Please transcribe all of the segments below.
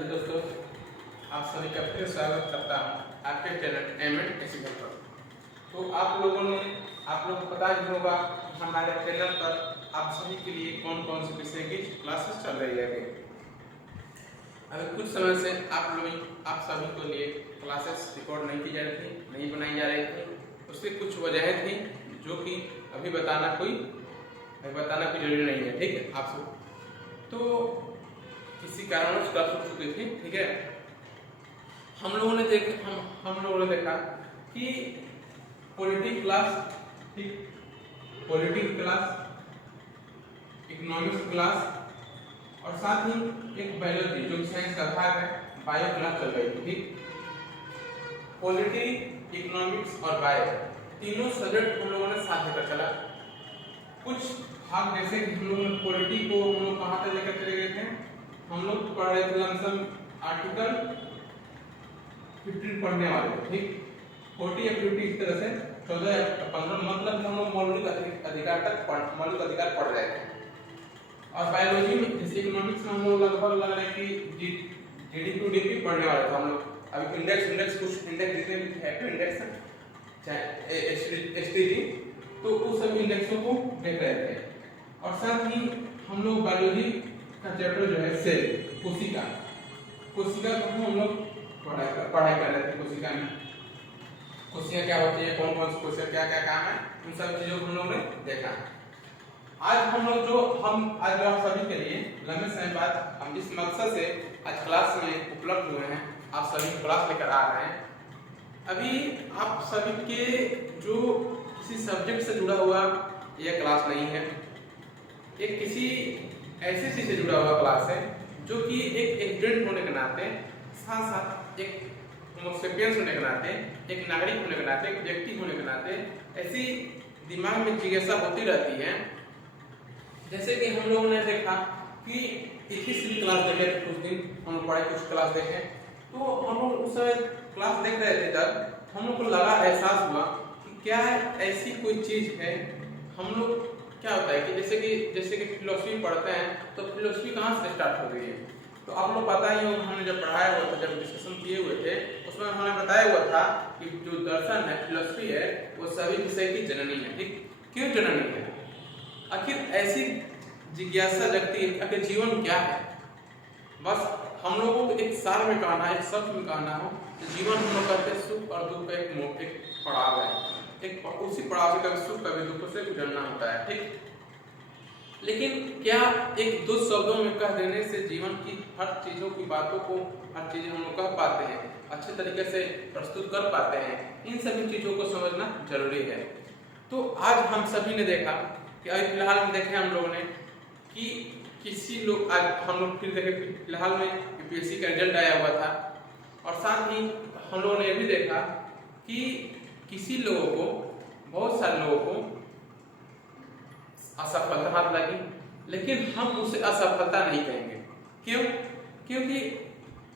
Hello दोस्तों, आप सभी का फिर स्वागत करता हूँ आपके चैनल एम.एड. एसिकल पर। तो आप लोगों को पता ही होगा हमारे चैनल पर आप सभी के लिए कौन कौन से विषय की क्लासेस चल रही है। अभी कुछ समय से आप सभी के लिए क्लासेस रिकॉर्ड नहीं की जा रही थी, नहीं बनाई जा रही थी। उसकी कुछ वजहें थी जो कि अभी बताना कोई जरूरी नहीं है, ठीक है। आप सब तो किसी कारण से क्लास हो चुकी थी, ठीक है। हम लोगों ने देखा कि पॉलिटिक्स क्लास, ठीक, पॉलिटिक्स क्लास, इकोनॉमिक्स क्लास और साथ ही एक बायोलॉजी जो साइंस का भाग है, बायो क्लास चल रही थी, ठीक। पॉलिटिक्स, इकोनॉमिक्स और बायो तीनों सब्जेक्ट हम लोगों ने साथ लेकर चला। कुछ भाग जैसे कि हम लोगों ने पॉलिटिक्स को हम लोग कहाँ तक लेकर चले गए थे, हम लोग पढ़ रहे थे लमसम आर्टिकल 15 पढ़ने वाले, ठीक। 40 या 50 इस तरह से 14 या 15 मतलब हम लोग मौलिक अधिकार पढ़ रहे थे। और बायोलॉजी में जैसे इकोनॉमिक्स में हम लोग लगभग लग रहे कि जीडीपी पढ़ने वाले थे हम लोग। अभी इंडेक्स कुछ इंडेक्स जितने भी है इंडेक्स चाहे एसटीडी, तो उस सभी इंडेक्सों को देख रहे थे। और साथ ही हम लोग बायोलॉजी का चैप्टर जो है सेल, कोशिका को हम लोग पढ़ाई कर रहे थे। कोशिका क्या होती है, कौन कौन सी कोशिका क्या क्या काम है, उन सब चीजों को हम लोग ने देखा। आज आप सभी के लिए लंबे समय बाद हम जिस मकसद से आज क्लास में उपलब्ध हुए हैं, आप सभी क्लास लेकर आ रहे हैं। अभी आप सभी के जो किसी सब्जेक्ट से जुड़ा हुआ यह क्लास नहीं है, एक किसी ऐसी चीज से जुड़ा हुआ क्लास है जो कि एक स्टूडेंट होने के नाते, साथ साथ एक होमोसेपियंस होने के नाते, एक नागरिक होने के नाते, एक व्यक्ति होने के नाते ऐसी दिमाग में जिज्ञासा होती रहती है। जैसे कि हम लोगों ने देखा कि इथिक्स की क्लास देखे, कुछ दिन हम लोग पढ़े, कुछ क्लास देखे, तो हम लोग उस समय क्लास देख रहे थे, तब हम लोग को लगा, एहसास हुआ कि क्या ऐसी कोई चीज है। हम लोग क्या होता है कि जैसे कि फिलोसफी पढ़ते हैं, तो फिलोसफी कहाँ से स्टार्ट हो गई है, तो आप लोग पता ही होगा, हमने जब पढ़ाया हुआ था, जब डिस्कशन किए हुए थे, उसमें हमने बताया हुआ था कि जो दर्शन है, फिलोसफी है, वो सभी विषय की जननी है, ठीक। क्यों जननी है? आखिर ऐसी जिज्ञासा जगती है, आखिर जीवन क्या है। बस हम लोगों को एक सार में कहना है, एक शब्द में कहना हो, जीवन हम लोग कहते हैं सुख और दुख का एक पड़ाव है, उसी पड़ाव से कभी सुख कभी दुख से गुजरना होता है, ठीक। लेकिन क्या एक दो शब्दों में कह देने से जीवन की हर चीजों की बातों को, हर चीजें हम लोग कह पाते हैं, अच्छे तरीके से प्रस्तुत कर पाते हैं? इन सभी चीजों को समझना जरूरी है। तो आज हम सभी ने देखा कि अभी फिलहाल में देखे हम लोगों ने कि आज हम लोग फिर देखे, फिलहाल में यूपीएससी का रिजल्ट आया हुआ था। और साथ ही हम लोगों ने यह भी देखा कि बहुत सारे लोगों को असफलता हाथ लगी, लेकिन हम उसे असफलता नहीं कहेंगे। क्यों? क्योंकि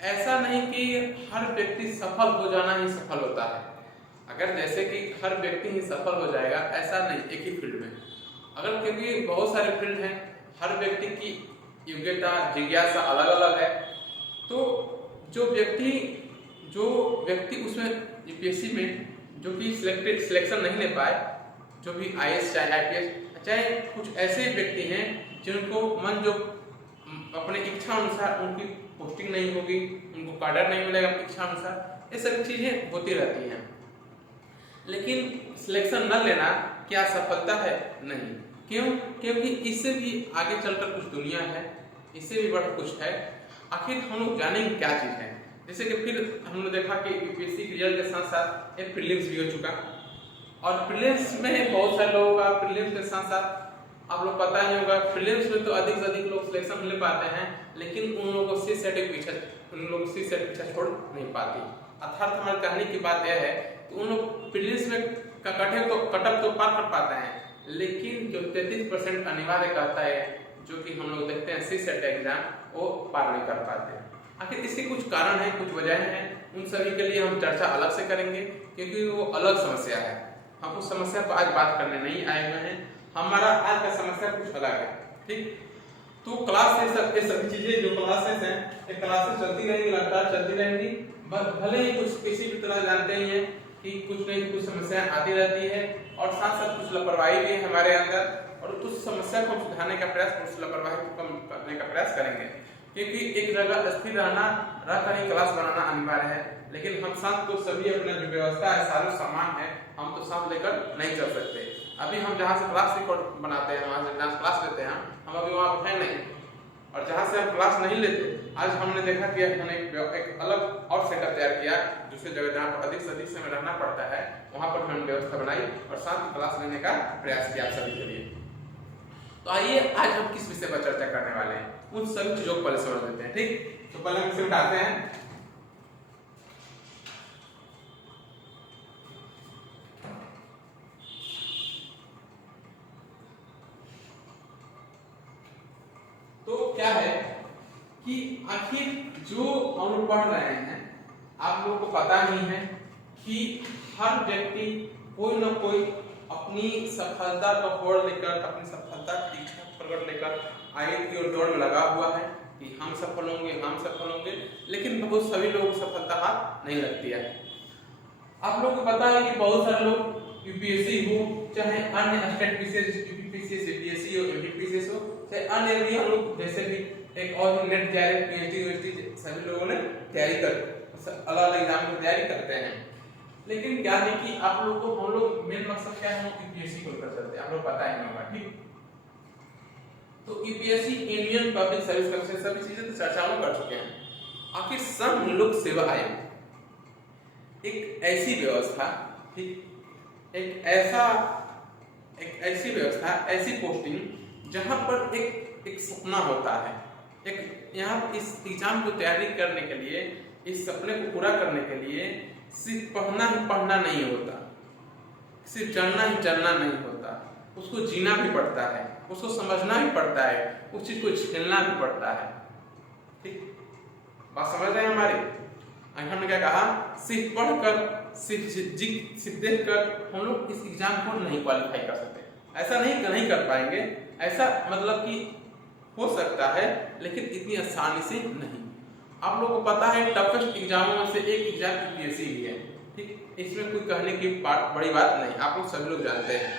ऐसा नहीं कि हर व्यक्ति सफल हो जाना ही सफल होता है। अगर जैसे कि हर व्यक्ति ही सफल हो जाएगा, ऐसा नहीं एक ही फील्ड में। अगर क्योंकि बहुत सारे फील्ड हैं, हर व्यक्ति की योग्यता, जिज्ञासा अलग अलग है, तो जो व्यक्ति उसमें यूपीएससी में जो कि सिलेक्शन नहीं ले पाए, जो भी आईएएस चाहे आईपीएस चाहे, कुछ ऐसे व्यक्ति हैं जिनको जो अपने इच्छा अनुसार उनकी पोस्टिंग नहीं होगी, उनको कैडर नहीं मिलेगा इच्छा अनुसार, ये सभी चीजें होती रहती हैं। लेकिन सिलेक्शन न लेना क्या सफलता है? नहीं। क्यों? क्योंकि इससे भी आगे चलकर कुछ दुनिया है, इससे भी बड़ा कुछ है। आखिर हम लोग जानेंगे क्या चीज है। जैसे कि फिर हमने देखा कि यूपीएससी के रिजल्ट के साथ साथ एक प्रीलिम्स भी हो चुका, और प्रीलिम्स में बहुत सारे लोगों का, प्रीलिम्स के साथ साथ आप लोग पता ही होगा, प्रीलिम्स में तो अधिक से अधिक लोग सिलेक्शन ले पाते हैं, लेकिन उन लोगों को सी सेट पीछा छोड़ नहीं पाती। अर्थात हमारे कहने की बात यह है कि उन लोग प्रीलिम्स में कटअप तो पार कर पाते हैं, लेकिन जो 33% अनिवार्य करता है, जो कि हम लोग देखते हैं सी सेट एग्जाम, वो पार नहीं कर पाते। आखिर इसके कुछ कारण है, कुछ वजह है, उन सभी के लिए हम चर्चा अलग से करेंगे, क्योंकि वो अलग समस्या है। हम उस समस्या पर आज बात करने नहीं आए हुए हैं, हमारा आज का समस्या कुछ अलग है, ठीक। तो क्लास से सब ये सभी चीजें जो क्लासेस हैं, ये क्लासेस चलती रहेंगी, लगातार चलती रहेंगी। भले ही कुछ किसी भी तरह जानते ही हैं कि कुछ नहीं कुछ समस्याएं आती रहती है और साथ साथ कुछ लापरवाही भी है हमारे अंदर, और उस समस्या को सुधारने का प्रयास, उस लापरवाही को कम करने का प्रयास करेंगे। क्योंकि एक जगह स्थिर रहकर ही क्लास बनाना अनिवार्य है, लेकिन हम साथ तो सभी अपना जो व्यवस्था है, सारे सामान है, हम तो साथ लेकर नहीं चल सकते। अभी हम जहाँ से क्लास रिकॉर्ड बनाते हैं, वहाँ से डांस क्लास लेते हैं, हम अभी वहाँ है नहीं, और जहाँ से हम क्लास नहीं लेते, आज हमने देखा कि हमने एक अलग और सेटअप तैयार किया, दूसरी जगह जहाँ पर अधिक से अधिक समय रहना पड़ता है, वहाँ पर हमने व्यवस्था बनाई और साथ क्लास लेने का प्रयास किया सभी के लिए। तो आइए आज हम किस विषय पर चर्चा करने वाले हैं, उन सभी चीजों को पहले समझ लेते हैं। ठीक, तो पहले हम इसे उठाते हैं। तो क्या है कि आखिर जो हम लोग पढ़ रहे हैं, आप लोगों को पता ही है कि हर व्यक्ति कोई ना कोई अपनी सफलता का होड़ लेकर, अपनी सफलता की इच्छा प्रकट लेकर आगे की ओर दौड़ में लगा हुआ है कि हम सफल होंगे, हम सफल होंगे, लेकिन बहुत सभी लोगों को सफलता हाथ नहीं लगती है। आप लोगों को पता है कि बहुत सारे लोग यूपीएससी हो, चाहे अन्य स्टेट पीसीएस, यूपीपीसीएस, यूपीएससी हो, एमपीपीसीएस हो, चाहे अन्य भी हम लोग जैसे भी एक और नेट तैयारी, पीएचडी सभी लोगों ने तैयारी कर अलग अलग एग्जाम की तैयारी करते हैं। लेकिन क्या है कि आप लोगों को हम लोग मेन मकसद क्या है, हम यूपीएससी को लेकर चलते हैं, आप लोग पता ही होगा। ठीक, तो UPSC Indian public service commission सभी चीजें तो चर्चा में कर चुके हैं। आखिर संघ लोक सेवा आयोग एक ऐसी व्यवस्था, ठीक, एक ऐसी व्यवस्था, ऐसी पोस्टिंग जहां पर एक सपना होता है, एक यहाँ इस एग्जाम को तैयारी करने के लिए, इस सपने को पूरा करने के लिए सिर्फ पढ़ना ही पढ़ना नहीं होता, सिर्फ चलना ही चलना नहीं होता, उसको जीना भी पड़ता है, उसको समझना भी पड़ता है, उस चीज को झेलना भी पड़ता है। ठीक, बात समझ रहे हैं हमारी? हमने क्या कहा, सिर्फ पढ़कर, सिर्फ देखकर हम लोग इस एग्जाम को नहीं क्वालिफाई कर सकते, ऐसा नहीं कर पाएंगे। ऐसा मतलब कि हो सकता है, लेकिन इतनी आसानी से नहीं। आप लोगों को पता है टफेस्ट एग्जामों में से एक एग्जाम यूपीएससी भी है। ठीक, इसमें कोई कहने की बड़ी बात नहीं, आप लोग सभी लोग जानते हैं।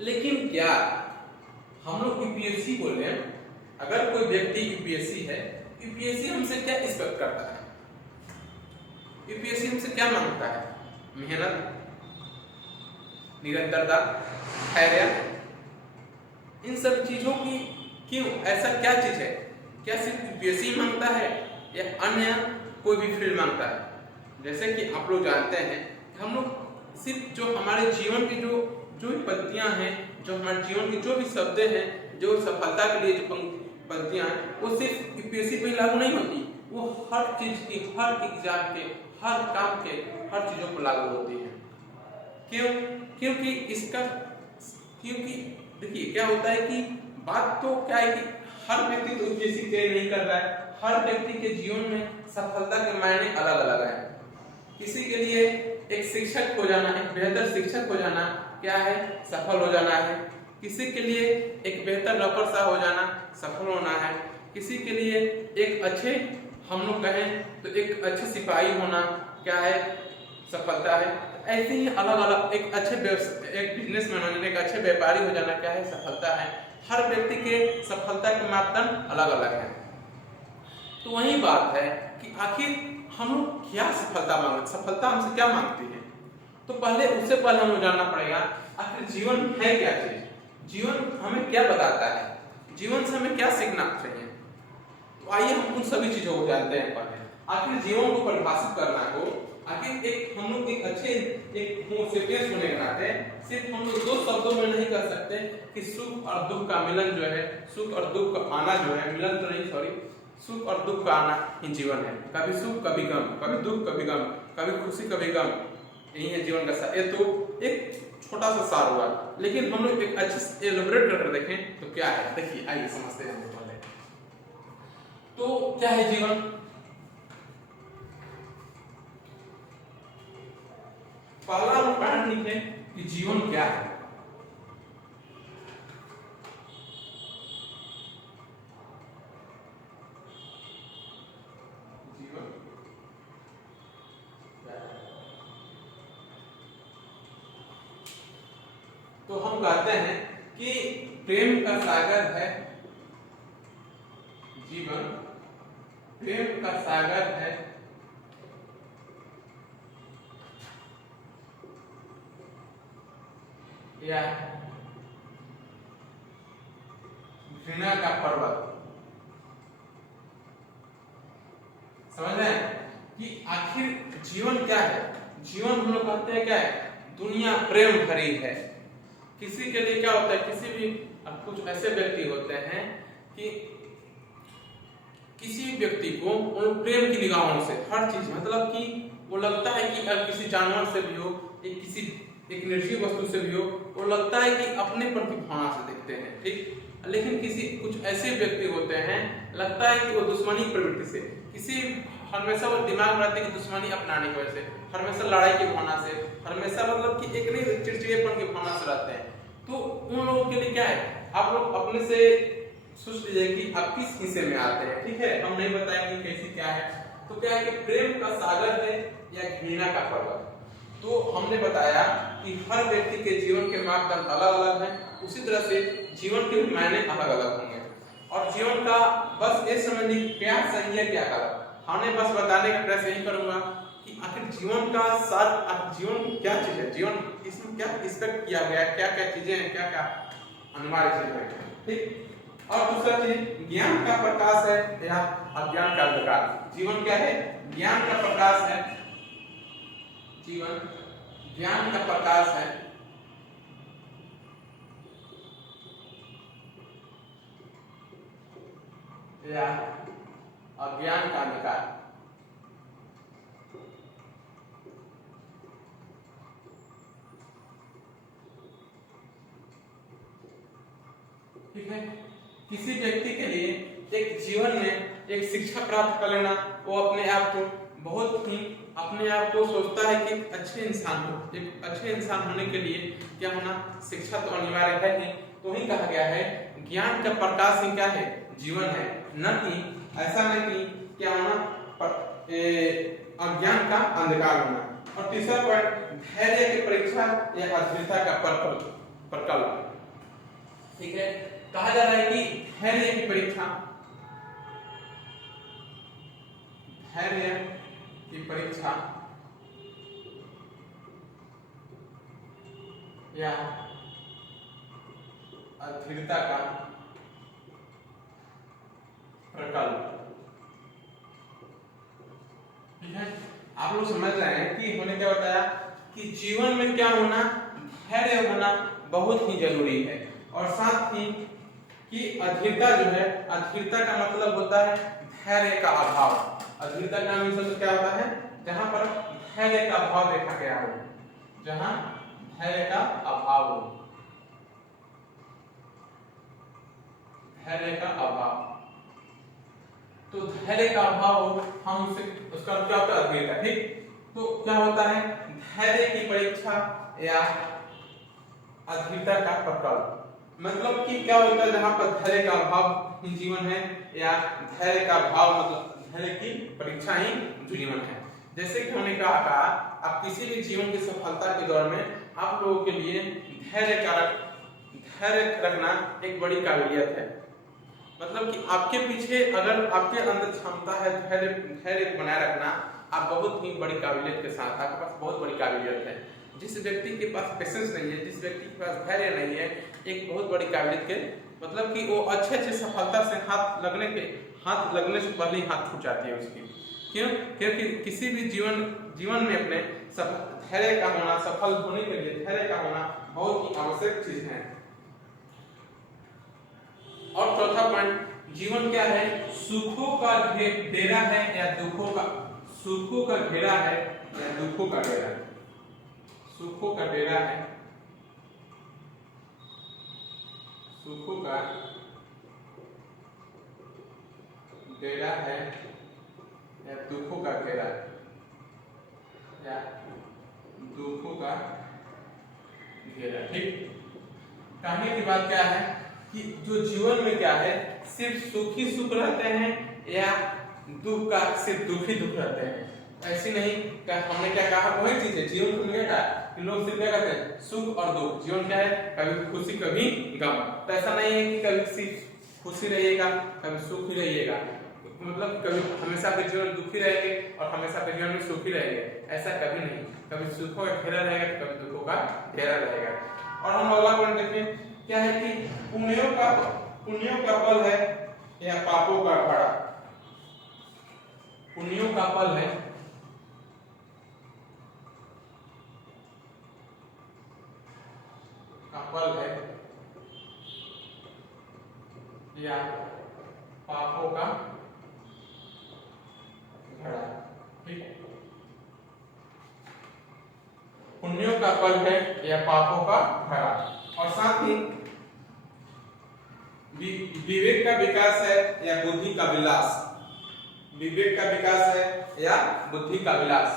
लेकिन क्या हम लोग यूपीएससी बोले, अगर कोई व्यक्ति यूपीएससी है, यूपीएससी हमसे क्या एक्सपेक्ट करता है, यूपीएससी हमसे क्या मांगता है? मेहनत, निरंतरता, धैर्य, इन सब चीजों की क्यों, ऐसा क्या चीज है? क्या सिर्फ यूपीएससी मांगता है या अन्य कोई भी फील्ड मांगता है? जैसे कि आप लोग जानते हैं, हम लोग सिर्फ जो हमारे जीवन की जो भी पंक्तियां हैं, जो हमारे जीवन की जो भी शब्द हैं, जो सफलता के लिए जो पंक्तियां हैं, वो सिर्फ यूपीएससी पे लागू नहीं होती, वो हर चीज की, हर एग्जाम के, हर काम के, हर चीजों पर लागू होती है। क्यों? क्योंकि देखिए क्या होता है कि बात तो क्या है कि हर व्यक्ति तो यूपीएससी तैयारी नहीं कर रहा है, हर व्यक्ति के जीवन में सफलता के मायने अलग अलग हैं। किसी के लिए एक शिक्षक हो जाना, एक बेहतर शिक्षक हो जाना क्या है, सफल हो जाना है। किसी के लिए एक बेहतर नौकरशाह हो जाना सफल होना है। किसी के लिए एक अच्छे, हम लोग कहें तो एक अच्छे सिपाही होना क्या है, सफलता है। ऐसे ही अलग अलग एक अच्छे बिजनेसमैन हो जाना, एक अच्छे व्यापारी हो जाना क्या है, सफलता है। हर व्यक्ति के सफलता के मापदंड अलग अलग हैं। तो वही बात है कि आखिर हम लोग क्या सफलता मांगते, सफलता हमसे क्या मांगती है? तो पहले उससे पहले हमें जानना पड़ेगा आखिर जीवन है क्या चीज, जीवन हमें क्या बताता है, जीवन से हमें क्या सीखना चाहिए। तो आइए हम उन सभी चीजों को जानते हैं। पहले आखिर जीवन को परिभाषित करना हो, आखिर एक हम लोग एक अच्छे एक होमोसेपियंस होने के नाते सिर्फ हम लोग दो शब्दों में नहीं कर सकते कि सुख और दुख का मिलन जो है, सुख और दुख का आना जो है, मिलन तो नहीं सॉरी, सुख और दुख का आना ही जीवन है। कभी सुख कभी गम, कभी दुख कभी गम, कभी खुशी कभी गम, यही है जीवन का सार। ये तो एक छोटा सा सार हुआ, लेकिन हम लोग एक अच्छे से एलैबोरेट करके देखें तो क्या है, देखिए आइए समझते हैं। पहले तो क्या है जीवन? पहला हम पढ़ लिखें कि जीवन क्या है। तो हम कहते हैं कि प्रेम का सागर है जीवन, प्रेम का सागर है या घृणा का पर्वत। समझ रहे हैं कि आखिर जीवन क्या है? जीवन हम लोग कहते हैं क्या है? दुनिया प्रेम भरी है। किसी के लिए क्या होता है, किसी भी कुछ ऐसे व्यक्ति होते हैं कि किसी व्यक्ति को उन प्रेम की निगाहों से हर चीज, मतलब कि वो लगता है कि अगर किसी जानवर से भी हो, एक निर्जीव वस्तु से भी हो, वो लगता है कि अपने पर की भावना से देखते हैं, ठीक। लेकिन कुछ ऐसे व्यक्ति होते हैं, लगता है कि वो दुश्मनी प्रवृत्ति से, हमेशा वो दिमाग में रहते हैं कि दुश्मनी अपनाने की वजह से, हमेशा लड़ाई की भावना से, हमेशा मतलब कि एक नहीं चिड़चिड़ेपन की भावना से रहते हैं। तो उन लोगों के लिए क्या है, आप लोग अपने से सोच लीजिए कि आप किस हिस्से में आते हैं, ठीक है। हम नहीं बताएंगे कैसी क्या है। तो क्या है कि प्रेम का सागर है या घृणा का पर्वत। तो हमने बताया कि हर व्यक्ति के जीवन के मापदंड अलग अलग हैं, उसी तरह से जीवन के मायने अलग अलग होंगे। और जीवन का बस ये समझिए क्या सही है क्या गलत, हमने बस बताने का प्रयास यही करूंगा कि आखिर जीवन का सार, जीवन क्या चीज है, जीवन इसमें क्या एक्सपेक्ट किया गया है, क्या क्या चीजें हैं, क्या क्या अनिवार्य चीजें हैं, ठीक। और दूसरा चीज ज्ञान का प्रकाश है या अज्ञान का अंधकार। जीवन क्या है? ज्ञान का प्रकाश है, जीवन ज्ञान का प्रकाश है या अज्ञान का अंधकार। ठीक है। किसी व्यक्ति के लिए एक जीवन में एक शिक्षा प्राप्त कर लेना, वो अपने आप को बहुत ही अपने आप को सोचता है कि अच्छे इंसान हो। एक अच्छे इंसान होने के लिए क्या होना? शिक्षा तो अनिवार्य है ही। तो ही कहा गया है ज्ञान का प्रकाश ही क्या है? जीवन है, न कि ऐसा नहीं कि क्या होना अज्ञान का अंधकार होना। और तीसरा पॉइंट धैर्य की परीक्षा या अधीरता का प्रकल्प। ठीक है, कहा जा रहा है कि धैर्य की परीक्षा, धैर्य की परीक्षा या अधीरता का प्रकल्प। ठीक है, आप लोग समझ रहे हैं कि हमने क्या बताया कि जीवन में क्या होना? धैर्य होना बहुत ही जरूरी है। और साथ ही कि अधीरता जो है, अधीरता का मतलब होता है धैर्य का अभाव। अधीरता का मतलब क्या होता है? जहां पर धैर्य का अभाव देखा गया हो, जहां धैर्य का अभाव हो, धैर्य का अभाव। तो धैर्य का अभाव हो, हम उसका क्या होता है? अधीरता। ठीक, तो क्या होता है? धैर्य की परीक्षा या अधीरता का प्रकल्प। मतलब कि क्या होता है? जहां पर धैर्य का अभाव ही जीवन है, या धैर्य का अभाव मतलब धैर्य की परीक्षा ही जीवन है। जैसे कि हमने कहा आप किसी भी जीवन की सफलता के दौर में आप लोगों के लिए धैर्य रखना एक बड़ी काबिलियत है। मतलब कि आपके पीछे अगर आपके अंदर क्षमता है धैर्य बनाए रखना, आप बहुत ही बड़ी काबिलियत के साथ, आपके पास बहुत बड़ी काबिलियत है। जिस व्यक्ति के पास पेशेंस नहीं है, जिस व्यक्ति के पास धैर्य नहीं है, एक बहुत बड़ी काबिलियत के मतलब कि वो अच्छे सफलता से हाथ लगने से पहले ही हाथ छूट जाती है उसकी। क्यों? क्योंकि किसी भी जीवन में अपने धैर्य का होना, सफल होने के लिए धैर्य का होना बहुत ही आवश्यक चीज है। और चौथा पॉइंट, जीवन क्या है? सुखों का डेरा है या दुखों का? सुखों का घेरा है या दुखों का डेरा? सुखों का डेरा है, सुखों का डेरा है या दुखों का घेरा, या दुखों का घेरा। ठीक, कहने की बात क्या है कि जो जीवन में क्या है, सिर्फ सुख ही सुख रहते हैं या दुख का सिर्फ दुख ही दुख रहते हैं। ऐसी नहीं, हमने क्या कहा? वही चीज है, जीवन में क्या कि लोग सिर्फ क्या कहते हैं सुख और दुख। जीवन क्या है, कभी खुशी कभी गम। तो ऐसा नहीं है कि कभी सिर्फ खुशी रहिएगा कभी सुख ही रहिएगा, मतलब कभी हमेशा आपके जीवन दुखी रहेंगे और हमेशा आपके जीवन में सुखी रहेंगे, ऐसा कभी नहीं। कभी सुखों का घेरा रहेगा तो कभी दुखों का घेरा रहेगा। और हम अगला पॉइंट देखें क्या है कि पुण्यों का फल है या पापों का भाड़ा। पुण्यों का फल है या पापों का घड़ा। ठीक, पुण्यों का फल है या पापों का घड़ा। और साथ ही विवेक का विकास है या बुद्धि का विलास। विवेक का विकास है या बुद्धि का विलास।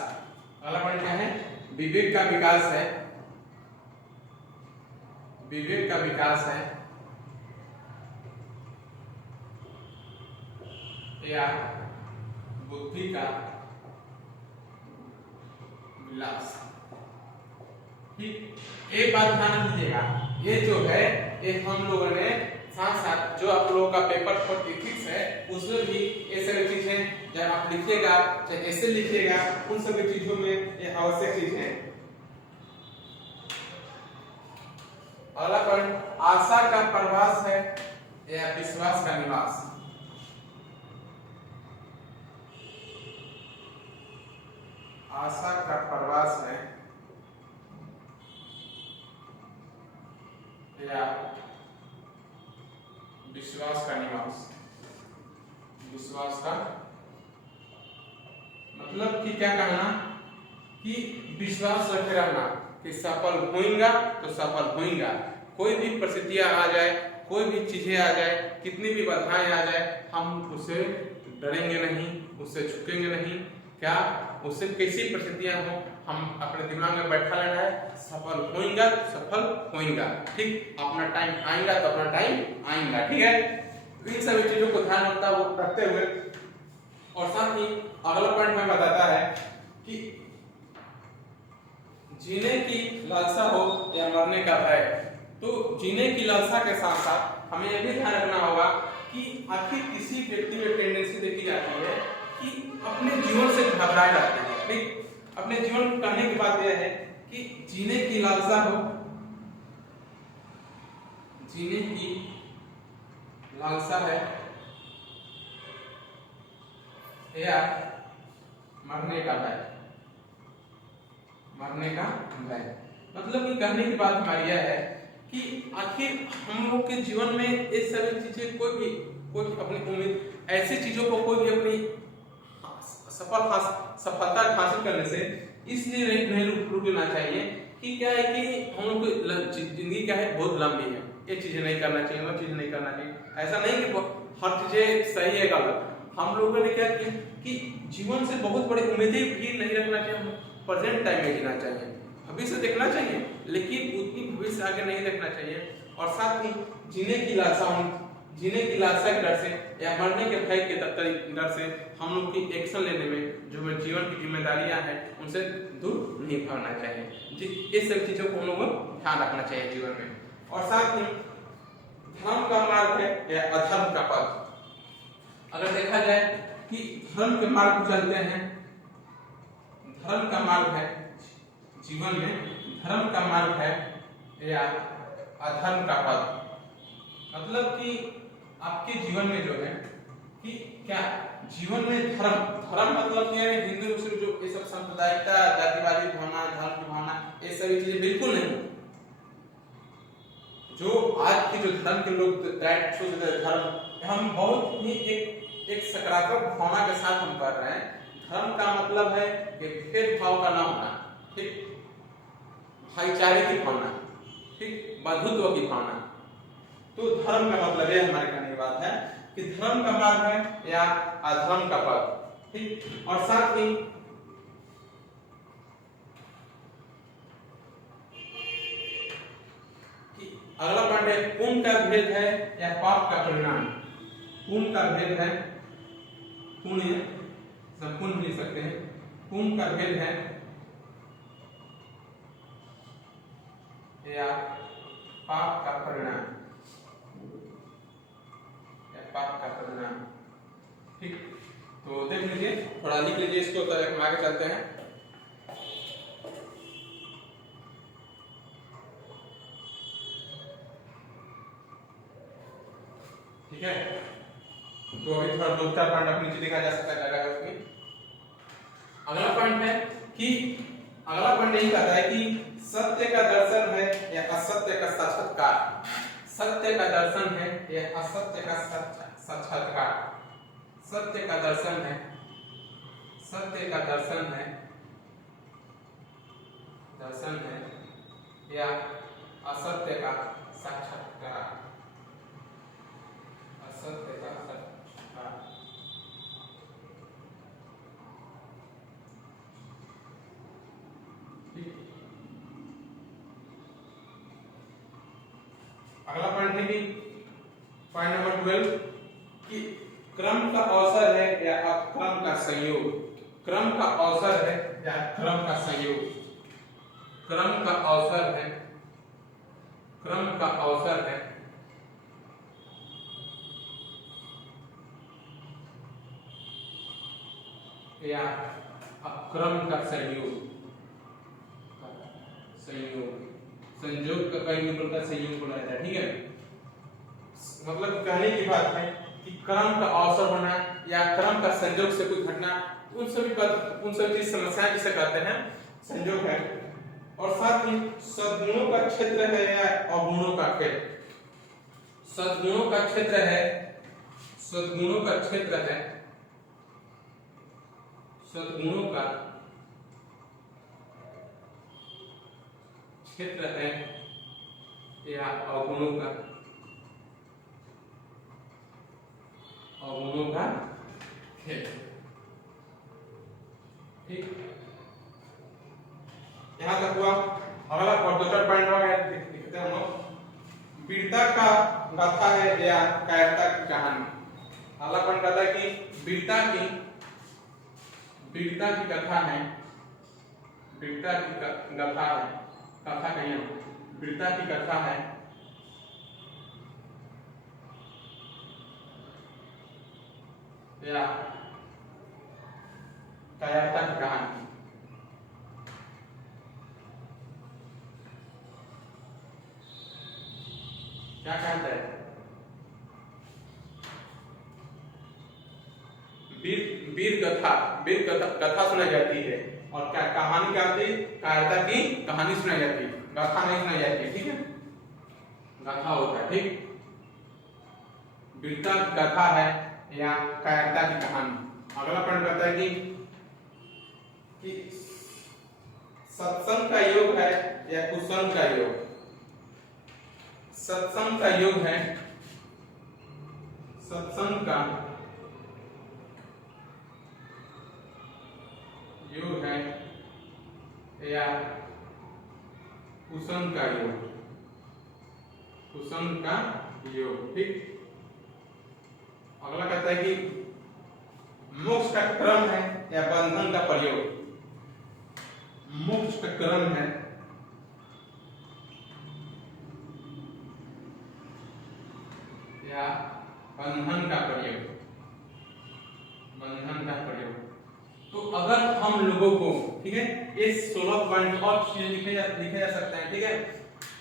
अगला पॉइंट क्या है, विवेक का विकास है, विवेक का विकास है या बुद्धि का विलास। ठीक, एक बात ध्यान दीजिएगा, ये जो है ये हम लोगों ने साथ साथ जो आप लोगों का पेपर 46 है उसमें भी ये सभी चीजें जब आप लिखिएगा चाहे ऐसे लिखिएगा उन सभी चीजों में ये आवश्यक चीज है। अगला पॉइंट, आशा का प्रवास है या विश्वास का निवास। आशा का प्रवास है या विश्वास का निवास। विश्वास का मतलब कि क्या कहना कि विश्वास रखे रहना कि सफल होएगा तो सफल होएगा। कोई भी परिस्थितियां आ जाए, कोई भी चीजें आ जाए, कितनी भी बाधाएं आ जाए, हम उससे डरेंगे नहीं, उससे झुकेंगे नहीं। क्या उससे कैसी परिस्थितियां हो हम अपने दिमाग में बैठा लेना है, सफल होएगा तो सफल होएगा। ठीक, अपना टाइम आएगा तो अपना टाइम आएगा। ठीक है, इन सभी चीजों को ध्यान रखते हुए और साथ ही अगला पॉइंट में बताता है कि जीने की लालसा हो या मरने का भय। तो जीने की लालसा के साथ साथ हमें यह भी ध्यान रखना होगा कि आखिर किसी व्यक्ति में टेंडेंसी देखी जाती है कि अपने जीवन से घबराए जाते हैं। ठीक, अपने जीवन को कहने की बात यह है कि जीने की लालसा हो, जीने की लालसा है या मरने का भय। मरने का भय मतलब कि कहने की बात हमारी यह है कि आखिर हम लोग के जीवन में ये सभी चीजें कोई भी अपनी उम्मीद ऐसी चीजों को कोई भी अपनी सफलता हासिल करने से इसलिए नहीं रुक लेना चाहिए कि क्या है कि हम लोग की जिंदगी क्या है बहुत लंबी है, ये चीजें नहीं करना चाहिए, वो चीज नहीं करना चाहिए। ऐसा नहीं कि हर चीजें सही है गलत। हम लोगों ने क्या किया कि जीवन से बहुत बड़ी उम्मीदें भी नहीं रखना चाहिए, प्रेजेंट टाइम में जीना चाहिए, भविष्य देखना चाहिए लेकिन उतनी भविष्य आगे नहीं देखना चाहिए। और साथ ही जीने की लालसा के डर से या मरने के भय के डर से हम लोग की एक्शन लेने में जो जीवन की जिम्मेदारियां हैं उनसे दूर नहीं भागना चाहिए। ये सब चीजों को हम लोगों को ध्यान रखना चाहिए जीवन में। और साथ ही धर्म का मार्ग है या अधर्म का पथ। अगर देखा जाए कि धर्म के मार्ग पर चलते हैं, धर्म का मार्ग है जीवन में, धर्म का मार्ग है या अधर्म का पथ। मतलब कि आपके जीवन में जो है कि क्या जीवन में धर्म मतलब क्या है, हिंदू मुस्लिम जो ये सब सांप्रदायिकता, जातिवादी भावना, धर्म की भावना, ये सभी चीजें बिल्कुल नहीं। जो आज के जो धर्म के लोग धर्म हम बहुत ही एक सकारात्मक भावना के साथ हम कर रहे हैं। धर्म का मतलब है कि भेदभाव का ना होना, ठीक, भाईचारे की भावना, ठीक, बंधुत्व की भावना। तो धर्म का मतलब यह हमारे कहने की बात है कि धर्म का मार्ग है या अधर्म का पथ। ठीक, और साथ ही अगला पॉइंट है पुण्य का भेद है या पाप का परिणाम। पुण्य का भेद है, पुण्य संपूर्ण लिख सकते हैं, पुण्य का भेद है या पाप का परिणाम, या पाप का परिणाम। ठीक, तो देख लीजिए, थोड़ा लिख लीजिए इसको, तो हम आगे चलते हैं। ठीक है, तो अभी थोड़ा दो चार पॉइंट अपने नीचे देखा जा सकता है जगह उसमें। अगला पॉइंट है कि अगला पॉइंट यही कहता है कि सत्य का दर्शन है या असत्य का साक्षात्कार। सत्य का दर्शन है या असत्य का साक्षात्कार। सत्य का दर्शन है, सत्य का दर्शन है, दर्शन है या असत्य का साक्षात्कार। असत्य का साक्षात्कार। अगला पॉइंट है कि पॉइंट नंबर 12 कि क्रम का अवसर है या अक्रम का संयोग। क्रम का अवसर है या क्रम का संयोग। क्रम का अवसर है, क्रम का अवसर है या अक्रम का संयोग। संयोग, संयोग का कई नंबर का संयोग बोला जाता है। ठीक है, मतलब कहने की बात है कि क्रम का अवसर होना या क्रम का संयोग से कोई घटना, उन सभी समस्याएं जिसे कहते हैं संयोग है। और साथ ही सद्गुणों का क्षेत्र है या अवगुणों का क्षेत्र। सद्गुणों का क्षेत्र है, सद्गुणों का क्षेत्र है, सद्गुणों का क्षेत्र है या अवगुणों का, अवगुणों का क्षेत्र। ठीक, यहां तक हुआ। अगला दूसरा पॉइंट होगा, देखते हैं हम लोग। वीरता का गाथा है या कायरता की कहानी। अगला पॉइंट कहता है कि वीरता की कथा है, वीरता की गाथा है, कथा कहीं वीरता की कथा है या कायरता की कहानी। क्या कहता है? वीर कथा सुनाई जाती है और क्या कहानी क्या होती है? कायरता की कहानी सुनाई जाती है, गाथा नहीं सुनाई जाती है। ठीक है, गाथा होता है। ठीक, वीरता की कथा है या कायरता की कहानी। अगला पॉइंट कहता है कि सत्संग का योग है या कुसंग का योग। सत्संग का योग है, सत्संग का योग है या कुसंग का योग, कुसंग का योग। ठीक, अगला कहता है कि मोक्ष का क्रम है या बंधन का प्रयोग। मोक्ष का क्रम है या बंधन का प्रयोग, बंधन का प्रयोग। तो अगर हम लोगों को, ठीक है, ये 16 पॉइंट और चीजें लिखे जा सकते हैं। ठीक है,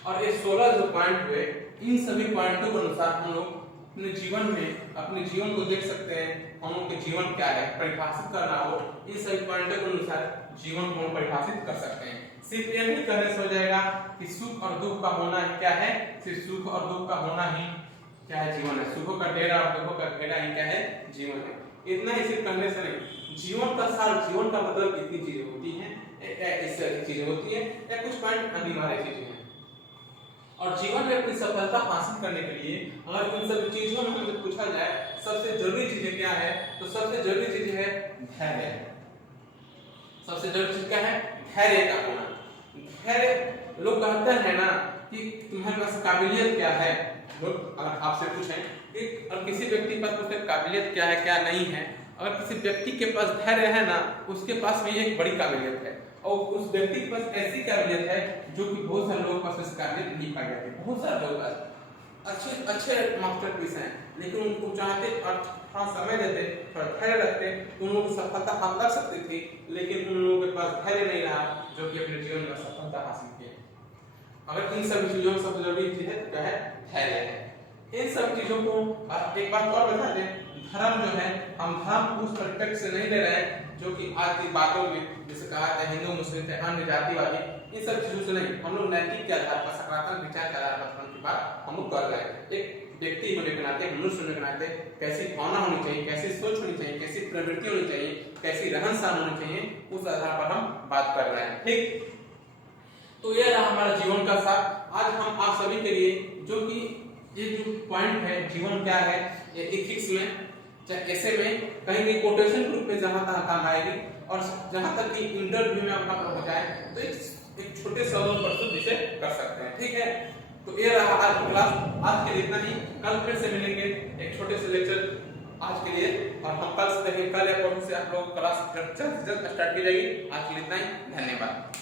और ये 16 जो पॉइंट हुए, इन सभी पॉइंटों के अनुसार हम लोग अपने जीवन में, अपने जीवन को देख सकते हैं। हम लोग के जीवन क्या है परिभाषित करना हो, इन सभी पॉइंटों के अनुसार जीवन को हम परिभाषित कर सकते हैं। सिर्फ ये नहीं कहने से हो जाएगा कि सुख और दुख का होना ही क्या है, सिर्फ सुख और दुख का होना ही क्या है जीवन है। सुखों का ढेर और दुखों का घेरा ही क्या है जीवन है। इतना ही सिर्फ कहने से नहीं, जीवन का सार, जीवन का मतलब कितनी चीजें होती हैं, इससे अधिक चीजें होती हैं या कुछ पॉइंट अनिवार्य चीजें हैं। और जीवन में अपनी सफलता हासिल करने के लिए अगर इन सभी चीजों में हमसे पूछा जाए सबसे जरूरी चीजें क्या है, तो सबसे जरूरी चीज है धैर्य। सबसे जरूरी चीज क्या है? धैर्य का होना। धैर्य, लोग कहते हैं ना कि तुम्हारे पास काबिलियत क्या है। लोग अगर आपसे पूछें कि और किसी व्यक्ति के पास उसकी काबिलियत क्या है क्या नहीं है, अगर किसी व्यक्ति के पास धैर्य है ना, उसके पास भी एक बड़ी काबिलियत है, और उस व्यक्ति के पास ऐसी काबिलियत है जो कि बहुत सारे लोगों के पास इस काबिलियत नहीं पाई जाती। बहुत सारे लोगों के पास अच्छे मास्टरपीस हैं, लेकिन उनको चाहते और थोड़ा समय देते, थोड़ा धैर्य रखते, तो उन लोगों की सफलता हासिल कर सकती थी, लेकिन उन लोगों के पास धैर्य नहीं रहा जो कि अपने जीवन में सफलता हासिल किए। अगर इन सभी चीजों में सबसे जरूरी चीज है तो क्या है? धैर्य है। इन सब चीजों को एक बात और बता दें, धर्म जो है, हम धर्म उस परिप्रेक्ष्य से नहीं ले रहे हैं जो कि आज की बातों में जैसे कहा जाता है हिंदू मुस्लिम अन्य जातिवादी, इन सब चीजों से नहीं, हम लोग नैतिक के आधार पर, सकारात्मक विचार के आधार पर की बात हम लोग कर रहे हैं। एक व्यक्ति होने के नाते, मनुष्य होने के नाते कैसी भावना होनी चाहिए, कैसी सोच होनी चाहिए, कैसी प्रवृत्ति होनी चाहिए, कैसी रहन सहन होनी चाहिए, उस आधार पर हम बात कर रहे हैं। ठीक, तो यह रहा हमारा जीवन का साथ। आज हम आप सभी के लिए जो कि ये जो पॉइंट है, जीवन क्या है, ये एथिक्स में, चाहे ऐसे में कहीं भी कोटेशन ग्रुप में जहां तक काम आएगी, और जहां तक कि इंटरव्यू में अपना हो जाए तो एक छोटे शब्दों पर शुद्ध इसे कर सकते हैं। ठीक है, तो ये रहा आज की क्लास। आज के लिए इतना ही, कल फिर से मिलेंगे एक छोटे से लेक्चर आज के लिए, और हम कल से देखेंगे, कल या परसों से आप लोग क्लास जल्द स्टार्ट की जाएगी। आज के लिए इतना ही, धन्यवाद।